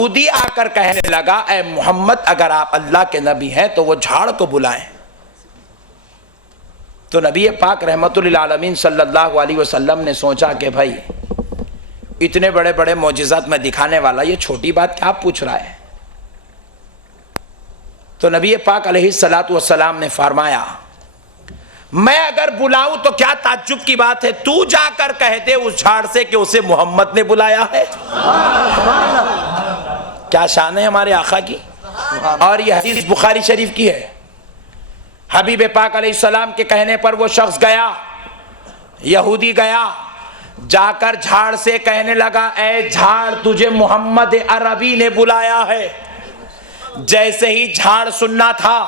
यहूदी आकर कहने लगा, ए मोहम्मद, अगर आप अल्लाह के नबी हैं तो वो झाड़ को बुलाएं। तो नबी पाक रहमतुल लिल आलमीन सल्लल्लाहु अलैहि वसल्लम ने सोचा कि भाई इतने बड़े बड़े मौजिज़ात में दिखाने वाला ये छोटी बात क्या पूछ रहा है। तो नबी पाक अलैहिस्सलातु वस्सलाम ने फरमाया, मैं अगर बुलाऊं तो क्या ताज्जुब की बात है, तू जाकर कह दे उस झाड़ से कि उसे मोहम्मद ने बुलाया है। क्या शान है हमारे आका की। और यह हदीस बुखारी शरीफ की है। हबीब पाक अलैहिस्सलाम के कहने पर वो शख्स गया, यहूदी गया, जाकर झाड़ से कहने लगा, ए झाड़, तुझे मोहम्मद अरबी ने बुलाया है। जैसे ही झाड़ सुनना था,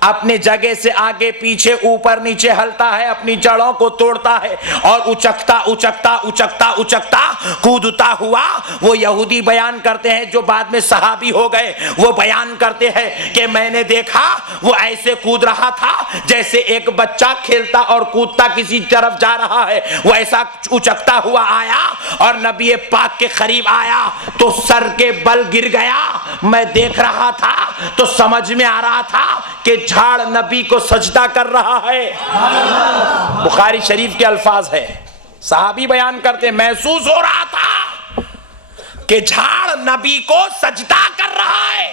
अपने जगह से आगे पीछे ऊपर नीचे हलता है, अपनी जड़ों को तोड़ता है और उचकता उचकता उचकता उचकता कूदता हुआ, वो यहूदी बयान करते हैं जो बाद में सहाबी हो गए, वो बयान करते हैं कि मैंने देखा वो ऐसे कूद रहा था जैसे एक बच्चा खेलता और कूदता किसी तरफ जा रहा है। वो ऐसा उचकता हुआ आया और नबी पाक के करीब आया तो सर के बल गिर गया। मैं देख रहा था तो समझ में आ रहा था कि झाड़ नबी को सजदा कर रहा है। बुखारी शरीफ के अल्फाज है, सहाबी बयान करते, महसूस हो रहा था कि झाड़ नबी को सजदा कर रहा है।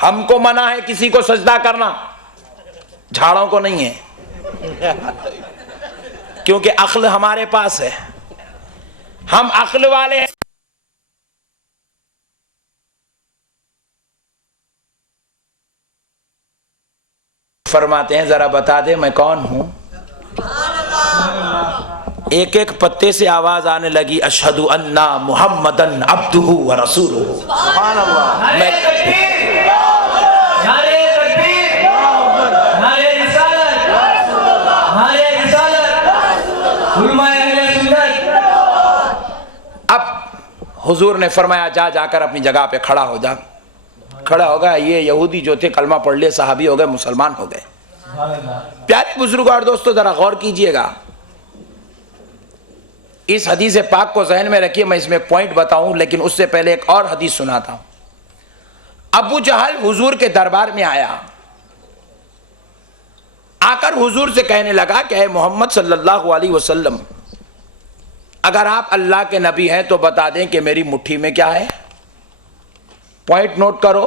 हमको मना है किसी को सजदा करना, झाड़ों को नहीं है, क्योंकि अक्ल हमारे पास है, हम अक्ल वाले हैं। फरमाते हैं, जरा बता दे मैं कौन हूं। एक एक पत्ते से आवाज आने लगी, अशहदु अन्ना मुहम्मदन अब्दुहु व रसूलुहु। सुभान अल्लाह। अब हुजूर ने फरमाया, जा जाकर अपनी जगह पे खड़ा हो जा। खड़ा होगा, ये यहूदी जो थे कलमा पढ़ लिए, सहाबी हो गए, मुसलमान हो गए। प्यारे बुजुर्ग और दोस्तों, जरा गौर कीजिएगा, इस हदीस पाक को जहन में रखिए। मैं इसमें पॉइंट बताऊं, लेकिन उससे पहले एक और हदीस सुनाता हूं। अबू जहल हुजूर के दरबार में आया, आकर हुजूर से कहने लगा कि मोहम्मद सल्लल्लाहु अलैहि वसल्लम, अगर आप अल्लाह के नबी हैं तो बता दें कि मेरी मुट्ठी में क्या है। पॉइंट नोट करो,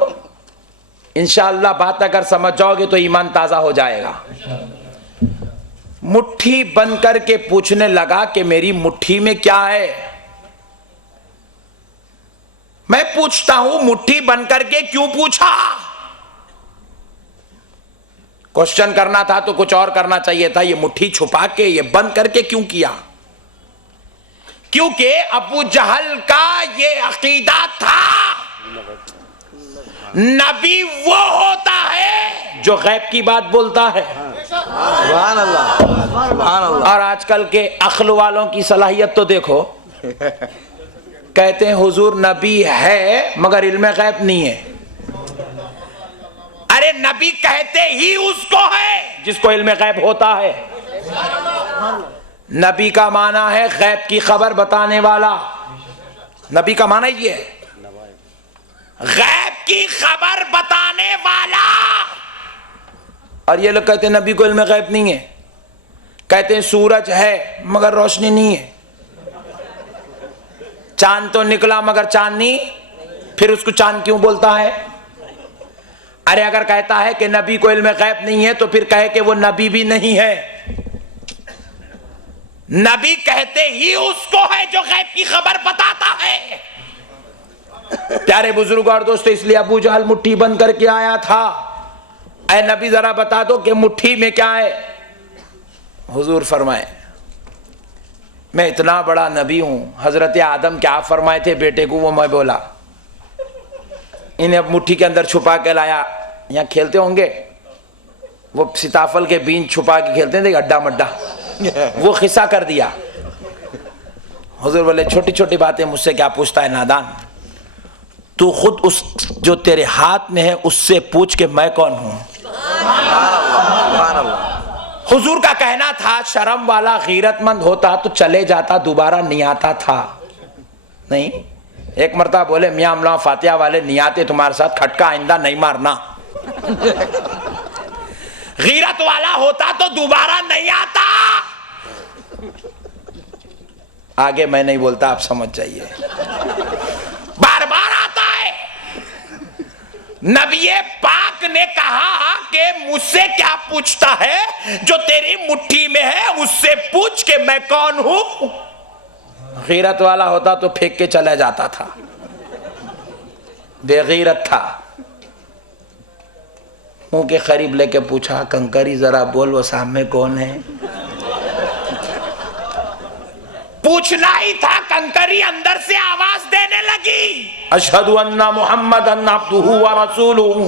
इंशाअल्लाह बात अगर समझ जाओगे तो ईमान ताजा हो जाएगा। मुट्ठी बंद करके पूछने लगा कि मेरी मुट्ठी में क्या है। मैं पूछता हूं, मुट्ठी बंद करके क्यों पूछा? क्वेश्चन करना था तो कुछ और करना चाहिए था, ये मुट्ठी छुपा के ये बंद करके क्यों किया? क्योंकि अबू जहल का ये अकीदा था, नबी वो होता है जो गैब की बात बोलता है। सुभान अल्लाह, सुभान अल्लाह। और आजकल के अक्ल वालों की सलाहियत तो देखो, कहते हैं हुजूर नबी है मगर इल्म गैब नहीं है। अरे नबी कहते ही उसको है जिसको इल्म गैब होता है। नबी का माना है गैब की खबर बताने वाला। नबी का माना ये है, गैब की खबर बताने वाला। और ये लोग कहते हैं नबी को इल्म गैब नहीं है। कहते हैं सूरज है मगर रोशनी नहीं है, चांद तो निकला मगर चांद नहीं, फिर उसको चांद क्यों बोलता है? अरे अगर कहता है कि नबी को इल्म गैब नहीं है तो फिर कहे कि वो नबी भी नहीं है। नबी कहते ही उसको है जो गैब की खबर बताता है। प्यारे बुजुर्ग और दोस्तों, इसलिए अबू जहल मुट्ठी बंद करके आया था, ऐ नबी जरा बता दो कि मुट्ठी में क्या है। हुजूर फरमाए, मैं इतना बड़ा नबी हूं, हजरत आदम क्या फरमाए थे बेटे को वो मैं बोला। इन्हें अब मुट्ठी के अंदर छुपा के लाया। यहाँ खेलते होंगे वो सीताफल के बीज छुपा के खेलते हैं, अड्डा मड्डा, वो खिस्सा कर दिया। हुजूर बोले, छोटी छोटी बातें मुझसे क्या पूछता है नादान, तू खुद उस जो तेरे हाथ में है उससे पूछ के मैं कौन हूं। हुजूर का कहना था, शर्म वाला गैरतमंद होता तो चले जाता, दोबारा नहीं आता था। नहीं, एक मरतबा बोले मियाँ अमला फातिहा वाले नहीं आते तुम्हारे साथ, खटका आइंदा नहीं मारना। गीरत वाला होता तो दोबारा नहीं आता। आगे मैं नहीं बोलता, आप समझ जाइए। बार बार आता है। नबी पाक ने कहा कि मुझसे क्या पूछता है, जो तेरी मुट्ठी में है उससे पूछ के मैं कौन हूं। गीरत वाला होता तो फेंक के चला जाता था, बेगीरत था। मुंह के करीब लेके पूछा, कंकरी जरा बोल वो सामने कौन है। पूछना ही था, कंकरी अंदर से आवाज देने लगी, अशहदु अन्ना मुहम्मदन अब्दुहु व रसूलुहु।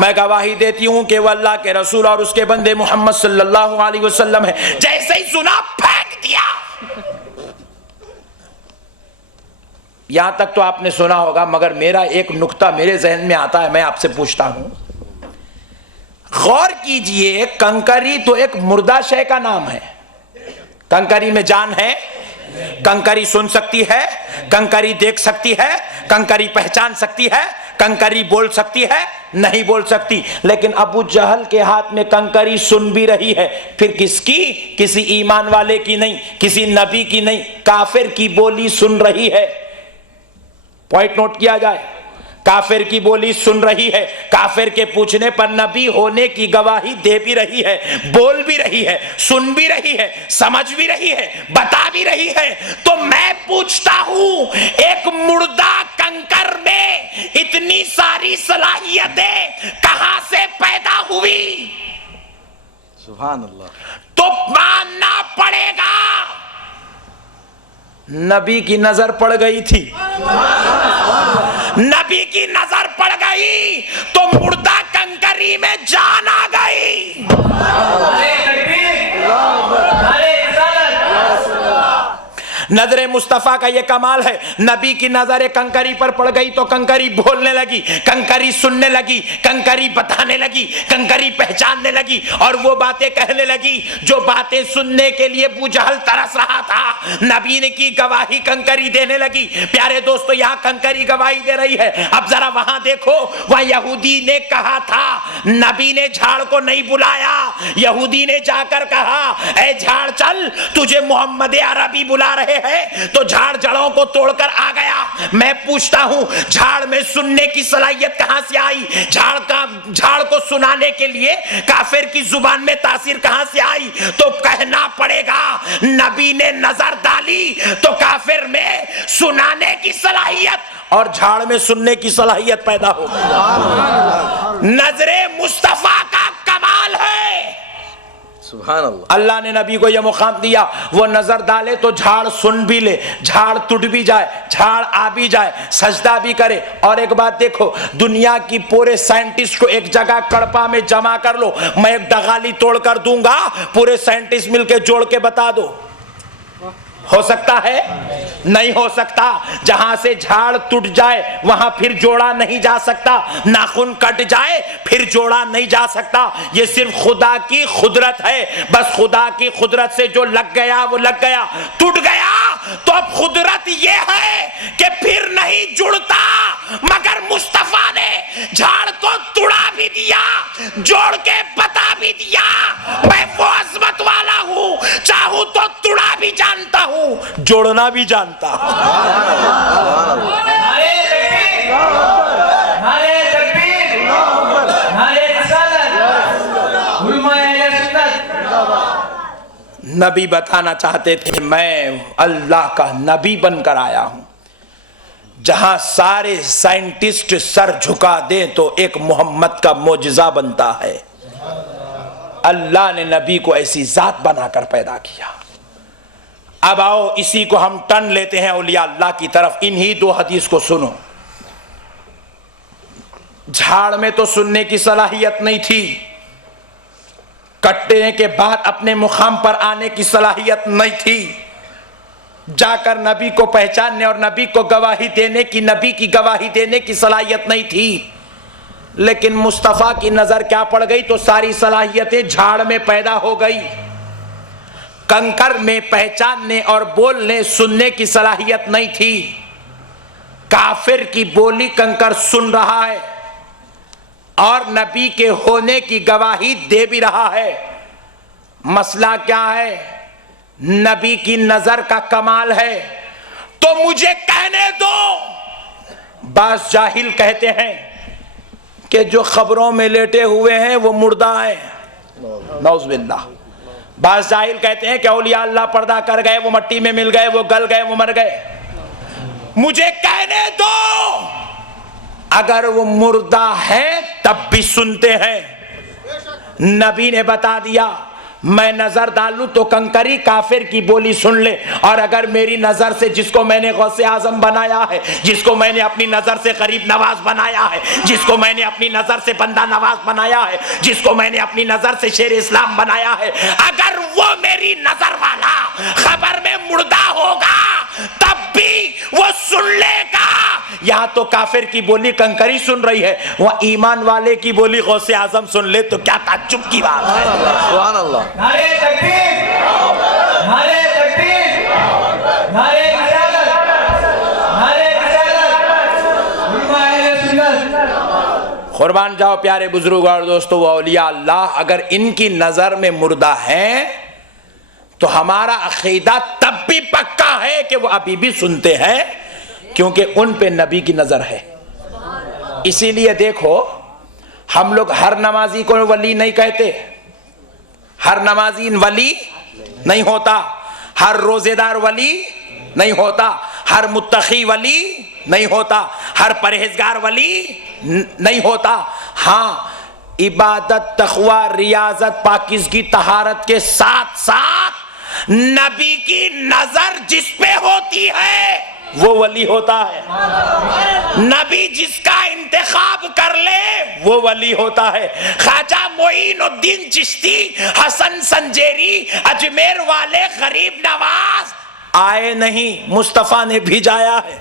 मैं गवाही देती हूं कि वो अल्लाह के रसूल और उसके बंदे मोहम्मद सल्लल्लाहु अलैहि वसल्लम है। जैसे ही सुना फेंक दिया। यहां तक तो आपने सुना होगा, मगर मेरा एक नुक्ता मेरे जहन में आता है, मैं आपसे पूछता हूं। गौर कीजिए, कंकरी तो एक मुर्दा शय का नाम है। कंकरी में जान है, कंकरी सुन सकती है, कंकरी देख सकती है, कंकरी पहचान सकती है, कंकरी बोल सकती है, नहीं बोल सकती। लेकिन अबू जहल के हाथ में कंकरी सुन भी रही है, फिर किसकी? किसी ईमान वाले की नहीं, किसी नबी की नहीं, काफिर की बोली सुन रही है। पॉइंट नोट किया जाए, काफिर की बोली सुन रही है। काफिर के पूछने पर नबी होने की गवाही दे भी रही है, बोल भी रही है, सुन भी रही है, समझ भी रही है, बता भी रही है। तो मैं पूछता हूं, एक मुर्दा कंकर में इतनी सारी सलाहियतें कहां से पैदा हुई? सुभान अल्लाह। तो मानना पड़ेगा नबी की नजर पड़ गई थी। नबी की नजर पड़ गई तो मुर्दा कंकरी में जान आ गई। नजरे मुस्तफा का ये कमाल है, नबी की नजर कंकरी पर पड़ गई तो कंकरी बोलने लगी, कंकरी सुनने लगी, कंकरी बताने लगी, कंकरी पहचानने लगी और वो बातें कहने लगी जो बातें सुनने के लिए अबू जहल तरस रहा था। नबी ने की गवाही कंकरी देने लगी। प्यारे दोस्तों, यहाँ कंकरी गवाही दे रही है। अब जरा वहां देखो, वह यहूदी ने कहा था, नबी ने झाड़ को नहीं बुलाया, यहूदी ने जाकर कहा, ए झाड़ चल, तुझे मोहम्मद अरबी बुला रहे है। तो झाड़ जड़ों को तोड़कर आ गया। मैं पूछता हूं, झाड़ में सुनने की सलाहियत कहां से आई? झाड़ को सुनाने के लिए काफिर की जुबान में तासीर कहां से आई? तो कहना पड़ेगा नबी ने नजर डाली तो काफिर में सुनाने की सलाहियत और झाड़ में सुनने की सलाहियत पैदा हो गई। नजरे मुस्तफा का कमाल है। सुभान अल्लाह। अल्लाह ने नबी को यह मुकाम दिया, वो नजर डाले तो झाड़ सुन भी ले, झाड़ टूट भी जाए, झाड़ आ भी जाए, सजदा भी करे। और एक बात देखो, दुनिया की पूरे साइंटिस्ट को एक जगह कड़पा में जमा कर लो, मैं एक डगाली तोड़ कर दूंगा, पूरे साइंटिस्ट मिलके जोड़ के बता दो, हो सकता है? नहीं हो सकता। जहां से झाड़ टूट जाए वहां फिर जोड़ा नहीं जा सकता, नाखून कट जाए फिर जोड़ा नहीं जा सकता। यह सिर्फ खुदा की खुदरत है। बस खुदा की खुदरत से जो लग गया वो लग गया, टूट गया तो अब खुदरत यह है कि फिर नहीं जुड़ता। मगर मुस्तफा ने झाड़ को तुड़ा भी दिया, जोड़ के बता भी दिया, मैं वो अजमत वाला हूं, चाहूं तो तुड़ा भी जानता हूं, जोड़ना भी जानता हूं। नबी बताना चाहते थे, मैं अल्लाह का नबी बनकर आया हूं। जहां सारे साइंटिस्ट सर झुका दें तो एक मोहम्मद का मोजज़ा बनता है। अल्लाह ने नबी को ऐसी जात बनाकर पैदा किया। अब आओ इसी को हम टर्न लेते हैं औलिया अल्लाह की तरफ। इन्हीं दो हदीस को सुनो। झाड़ में तो सुनने की सलाहियत नहीं थी, कटने के बाद अपने मुकाम पर आने की सलाहियत नहीं थी, जाकर नबी को पहचानने और नबी को गवाही देने की, नबी की गवाही देने की सलाहियत नहीं थी। लेकिन मुस्तफ़ा की नजर क्या पड़ गई तो सारी सलाहियतें झाड़ में पैदा हो गई। कंकर में पहचानने और बोलने सुनने की सलाहियत नहीं थी। काफिर की बोली कंकर सुन रहा है और नबी के होने की गवाही दे भी रहा है। मसला क्या है? नबी की नजर का कमाल है। तो मुझे कहने दो। बास जाहिल कहते हैं कि जो खबरों में लेटे हुए हैं वो मुर्दा है, नौज़बिल्लाह। बास जाहिल कहते हैं कि औलिया अल्लाह पर्दा कर गए, वो मट्टी में मिल गए, वो गल गए, वो मर गए। मुझे कहने दो, अगर वो मुर्दा है तब भी सुनते हैं। नबी ने बता दिया, मैं नजर डालूं तो कंकरी काफिर की बोली सुन ले, और अगर मेरी नजर से जिसको मैंने गौसे आजम बनाया है, जिसको मैंने अपनी नजर से गरीब नवाज बनाया है, जिसको मैंने अपनी नजर से बंदा नवाज बनाया है, जिसको मैंने अपनी नजर से शेर इस्लाम बनाया है, अगर वो मेरी नजर वाला खबर में मुर्दा होगा तब भी वो सुन लेगा। यहां तो काफिर की बोली कंकरी सुन रही है, वह ईमान वाले की बोली गौसे आजम सुन ले तो क्या ताज्जुब की बात है। सुभान अल्लाह। नारे तकबीर, नारे तकबीर, नारे रिसालत, नारे रिसालत, उम्मा अहले सुन्नत। कुर्बान जाओ प्यारे बुजुर्ग और दोस्तों, वो औलिया अल्लाह अगर इनकी नजर में मुर्दा हैं तो हमारा अकीदा तब भी पक्का है कि वो अभी भी सुनते हैं, क्योंकि उन पे नबी की नजर है। इसीलिए देखो, हम लोग हर नमाजी को वली नहीं कहते, हर नमाजी वली नहीं होता, हर रोजेदार वली नहीं होता, हर मुत्तकी वली नहीं होता, हर परहेजगार वली नहीं होता। हाँ, इबादत, तक़वा, रियाजत, पाकीज़गी, तहारत के साथ साथ नबी की नजर जिस पे होती है वो वली होता है। नबी जिसका इंतखाब कर ले वो वली होता है। ख्वाजा मोइनुद्दीन चिश्ती, हसन संजेरी, अजमेर वाले गरीब नवाज आए नहीं, मुस्तफा ने भिजाया है।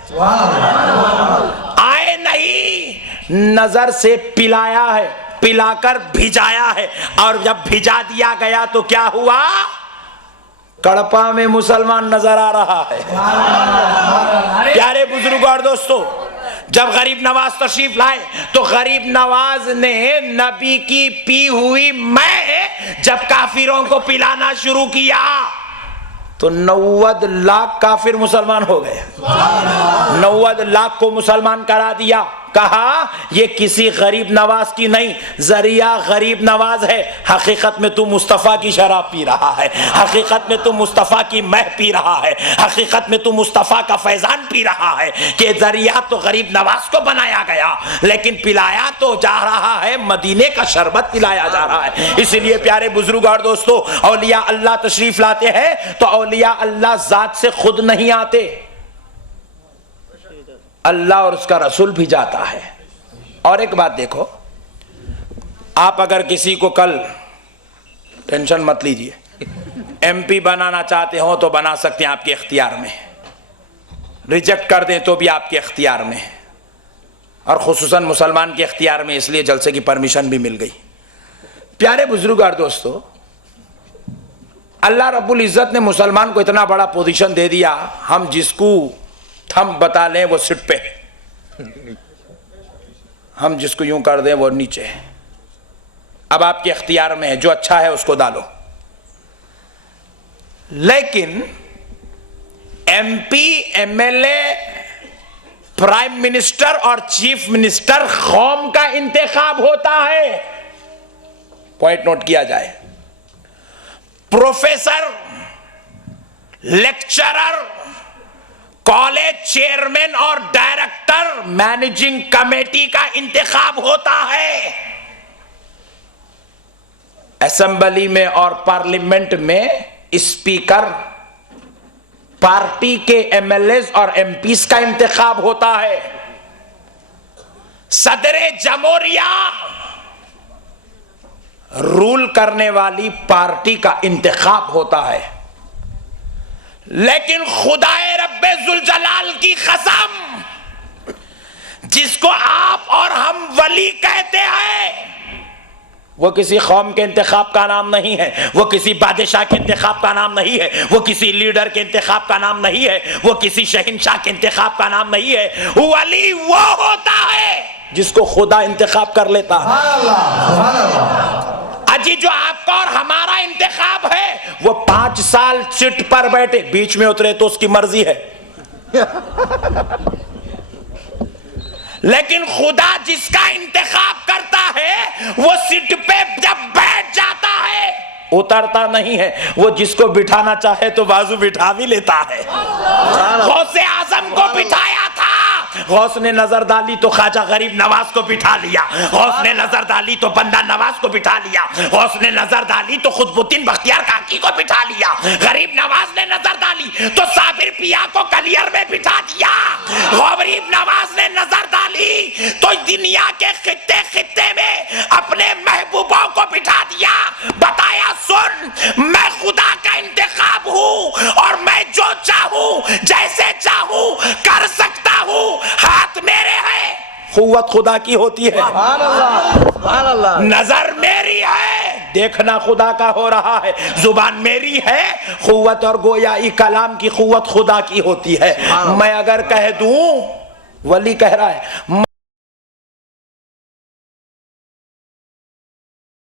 आए नहीं, नजर से पिलाया है, पिलाकर भिजाया है, और जब भिजा दिया गया तो क्या हुआ? कड़पा में मुसलमान नजर आ रहा है। प्यारे बुजुर्ग और दोस्तों, जब गरीब नवाज तशरीफ लाए तो गरीब नवाज ने नबी की पी हुई मैं जब काफिरों को पिलाना शुरू किया तो 90 लाख काफिर मुसलमान हो गए। 90 लाख को मुसलमान करा दिया। कहा ये किसी गरीब नवाज की नहीं, जरिया गरीब नवाज है। हकीकत में तू मुस्तफ़ा की शराब पी रहा है, हकीकत में तू मुस्तफ़ा की मह पी रहा है, हकीकत में तू मुस्तफ़ा का फैजान पी रहा है। कि जरिया तो गरीब नवाज को बनाया गया, लेकिन पिलाया तो जा रहा है, मदीने का शरबत पिलाया जा रहा है। इसलिए प्यारे बुजुर्ग और दोस्तों, औलिया अल्लाह तशरीफ लाते हैं तो औलिया अल्लाह जात से खुद नहीं आते, अल्लाह और उसका रसूल भी जाता है। और एक बात देखो, आप अगर किसी को कल, टेंशन मत लीजिए, एमपी बनाना चाहते हो तो बना सकते हैं, आपके इख्तियार में। रिजेक्ट कर दें तो भी आपके इख्तियार में, और खुसूसन मुसलमान के इख्तियार में, इसलिए जलसे की परमिशन भी मिल गई। प्यारे बुजुर्ग और दोस्तों, अल्लाह रब्बुल इज़्ज़त ने मुसलमान को इतना बड़ा पोजीशन दे दिया, हम जिसको थम बता लें वो सिट पे, हम जिसको यूं कर दें वो नीचे। अब आपके इख्तियार में है, जो अच्छा है उसको डालो। लेकिन एमपी, एमएलए, प्राइम मिनिस्टर और चीफ मिनिस्टर कौम का इंतखाब होता है। पॉइंट नोट किया जाए। प्रोफेसर, लेक्चरर, कॉलेज चेयरमैन और डायरेक्टर, मैनेजिंग कमेटी का इंतखाब होता है। असेंबली में और पार्लियामेंट में स्पीकर, पार्टी के एमएलए और एमपीस का इंतखाब होता है। सदरे जमहूरिया, रूल करने वाली पार्टी का इंतखाब होता है। लेकिन खुदाए रब्बे जुल जलाल की कसम, जिसको आप और हम वली कहते हैं, वो किसी कौम के इंतखाब का नाम नहीं है, वो किसी बादशाह के इंतखाब का नाम नहीं है, वो किसी लीडर के इंतखाब का नाम नहीं है, वो किसी शहंशाह के इंतखाब का नाम नहीं है। वली वो होता है जिसको खुदा इंतखाब कर लेता है। अजी जो आपका और हमारा इंतखाब है, वो 5 साल सीट पर बैठे, बीच में उतरे तो उसकी मर्जी है, लेकिन खुदा जिसका इंतखाब करता है वो सीट पे जब बैठ जाता है उतरता नहीं है। वो जिसको बिठाना चाहे तो बाजू बिठा भी लेता है। गौसे आजम को बिठाया था, गौस ने नजर डाली तो ख्वाजा गरीब नवाज को बिठा लिया, गौस ने नजर डाली तो बंदा नवाज को बिठा लिया, गौस ने नजर डाली तो खुतबुद्दीन बख्तियार काकी को बिठा लिया, गरीब नवाज ने नजर डाली तो साबिर पिया को कलियर में बिठा दिया, गरीब नवाज ने नजर डाली तो दुनिया के खित्ते खित्ते में अपने महबूबों को बिठा दिया। बताया सुन, मैं खुदा का इंतखाब हूं और मैं जो चाहूं जैसे चाहूं कर सकता हूं, हाथ मेरे है, कुव्वत खुदा की होती है, नजर मेरी है, देखना खुदा का हो रहा है, जुबान मेरी है, कुव्वत और गोयाई कलाम की कुव्वत खुदा की होती है। मैं अगर कह दूं, वली कह रहा है